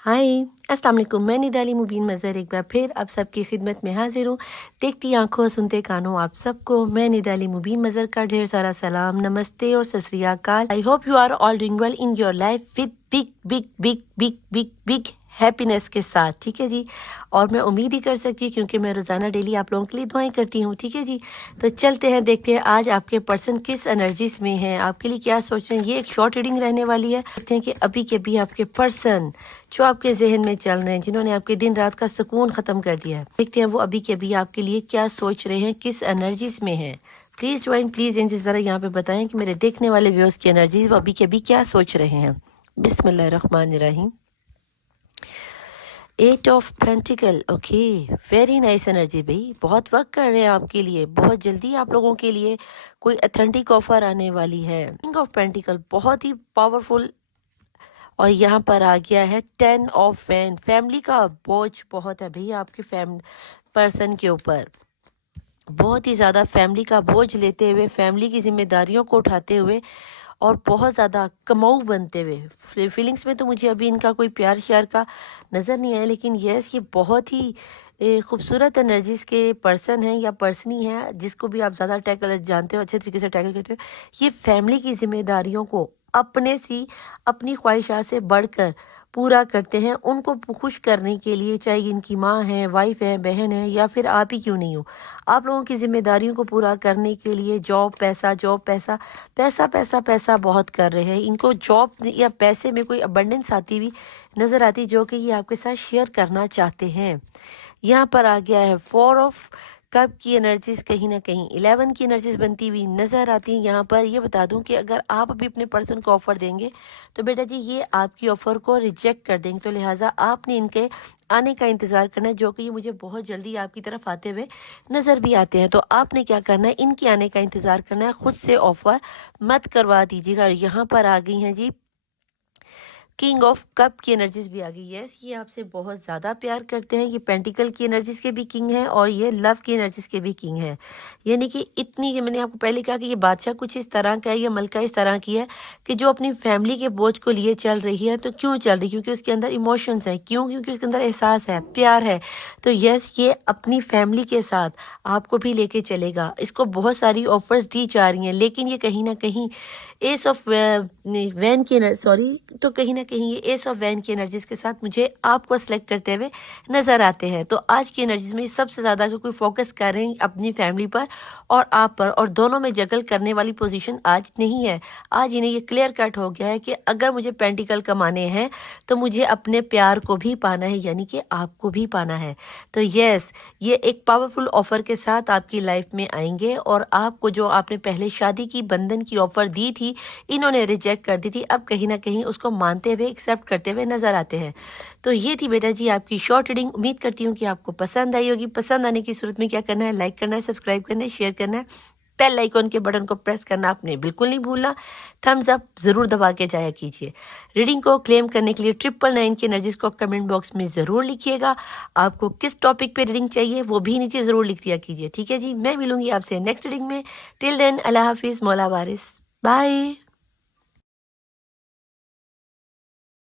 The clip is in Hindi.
हाय अस्सलाम वालेकुम। मैं निडाली मुबीन मज़हर एक बार फिर आप सबकी खिदमत में हाजिर हूँ। देखती आंखों सुनते कानों आप सबको मैं निडाली मुबीन मज़हर का ढेर सारा सलाम, नमस्ते और Sat Sri Akal. I hope you are all doing well in your life with big big big big big big happiness के साथ, ठीक है जी। और मैं उम्मीद ही कर सकती हूँ क्योंकि मैं रोज़ाना डेली आप लोगों के लिए दुआएं करती हूँ, ठीक है जी। तो चलते हैं, देखते हैं आज आपके पर्सन किस एनर्जीज में हैं, आपके लिए क्या सोच रहे हैं। ये एक शॉर्ट रीडिंग रहने वाली है। देखते हैं कि अभी के भी आपके पर्सन जो आपके जहन में चल रहे हैं, जिन्होंने आपके दिन रात का सुकून ख़त्म कर दिया है, देखते हैं वो अभी के भी आपके लिए क्या सोच रहे हैं, किस एनर्जीज में है। प्लीज़ ज्वाइन, प्लीज़ एंजल्स ज़रा यहाँ पे बताएं कि मेरे देखने वाले व्यूअर्स की एनर्जीज वो अभी के भी क्या सोच रहे हैं। बिस्मिल्लाहिर्रहमानिर्रहीम। 8 of pentacle, okay, very nice energy भाई। बहुत वर्क कर रहे हैं आपके लिए, बहुत जल्दी आप लोगों के लिए कोई अथेंटिक ऑफर आने वाली है। किंग ऑफ पेंटिकल बहुत ही पावरफुल। और यहाँ पर आ गया है 10 ऑफ वैन। फैमिली का बोझ बहुत है भैया आपके पर्सन के ऊपर। बहुत ही ज़्यादा फैमिली का बोझ लेते हुए, फैमिली की जिम्मेदारियों को उठाते हुए और बहुत ज़्यादा कमाऊ बनते हुए। फीलिंग्स में तो मुझे अभी इनका कोई प्यार श्यार का नज़र नहीं आया, लेकिन यस ये बहुत ही खूबसूरत एनर्जीज के पर्सन हैं या पर्सनी है, जिसको भी आप ज़्यादा टैकल जानते हो, अच्छे तरीके से टैकल करते हो। ये फैमिली की जिम्मेदारियों को अपने सी अपनी ख्वाहिशात से बढ़कर पूरा करते हैं, उनको खुश करने के लिए, चाहे इनकी माँ है, वाइफ है, बहन है या फिर आप ही क्यों नहीं हो। आप लोगों की जिम्मेदारियों को पूरा करने के लिए जॉब पैसा, जॉब पैसा, पैसा पैसा पैसा बहुत कर रहे हैं। इनको जॉब या पैसे में कोई अबंडेंस आती हुई नज़र आती, जो कि ये आपके साथ शेयर करना चाहते हैं। यहाँ पर आ गया है 4 ऑफ कप की एनर्जीज, कहीं ना कहीं 11 की एनर्जीज बनती हुई नज़र आती हैं। यहाँ पर ये बता दूं कि अगर आप अभी अपने पर्सन को ऑफ़र देंगे तो बेटा जी ये आपकी ऑफ़र को रिजेक्ट कर देंगे, तो लिहाजा आपने इनके आने का इंतज़ार करना है, जो कि ये मुझे बहुत जल्दी आपकी तरफ आते हुए नज़र भी आते हैं। तो आपने क्या करना है, इनके आने का इंतज़ार करना है, खुद से ऑफ़र मत करवा दीजिएगा। यहाँ पर आ गई हैं जी किंग ऑफ कप की एनर्जीज भी आ गई। यस ये आपसे बहुत ज़्यादा प्यार करते हैं। ये पेंटिकल की एनर्जीज के भी किंग हैं और ये लव की एनर्जीज के भी किंग हैं। यानी कि इतनी, मैंने आपको पहले कहा कि ये बादशाह कुछ इस तरह का है, ये मलका इस तरह की है कि जो अपनी फैमिली के बोझ को लिए चल रही है। तो क्यों चल रही है? क्योंकि उसके अंदर इमोशंस हैं। क्यों? क्योंकि उसके अंदर एहसास है, प्यार है। तो यस ये अपनी फैमिली के साथ आपको भी लेके चलेगा। इसको बहुत सारी ऑफर्स दी जा रही हैं, लेकिन ये कहीं ना कहीं एस ऑफ वैन की सॉरी तो कहीं ना कहीं ये एस ऑफ वैन की एनर्जीज के साथ मुझे आपको सेलेक्ट करते हुए नजर आते हैं। तो आज की एनर्जीज में सबसे ज़्यादा अगर कोई फोकस कर रहे हैं अपनी फैमिली पर और आप पर, और दोनों में जगल करने वाली पोजीशन आज नहीं है। आज इन्हें ये क्लियर कट हो गया है कि अगर मुझे पेंटिकल कमाने हैं तो मुझे अपने प्यार को भी पाना है, यानी कि आपको भी पाना है। तो यस ये एक पावरफुल ऑफर के साथ आपकी लाइफ में आएंगे और आपको जो आपने पहले शादी की बंधन की ऑफर दी थी, इन्होंने रिजेक्ट कर दी थी, अब कहीं ना कहीं उसको मानते हुए, एक्सेप्ट करते हुए नजर आते हैं। तो ये थी बेटा जी आपकी शॉर्ट रीडिंग। उम्मीद करती हूँ कि आपको पसंद आई होगी। पसंद आने की सूरत में क्या करना है, लाइक करना है, सब्सक्राइब करना है, शेयर करना है, बेल आइकॉन के बटन को प्रेस करना आपने बिल्कुल नहीं भूलना। थम्स अप जरूर दबा के जाया कीजिए। रीडिंग को क्लेम करने के लिए 999 की एनर्जीज को कमेंट बॉक्स में ज़रूर लिखिएगा। आपको किस टॉपिक पे रीडिंग चाहिए वो भी नीचे ज़रूर लिख दिया कीजिए, ठीक है जी। मैं मिलूंगी आपसे नेक्स्ट रीडिंग में। टिल देन अल्लाह हाफिज़, मौला वारिस, बाय।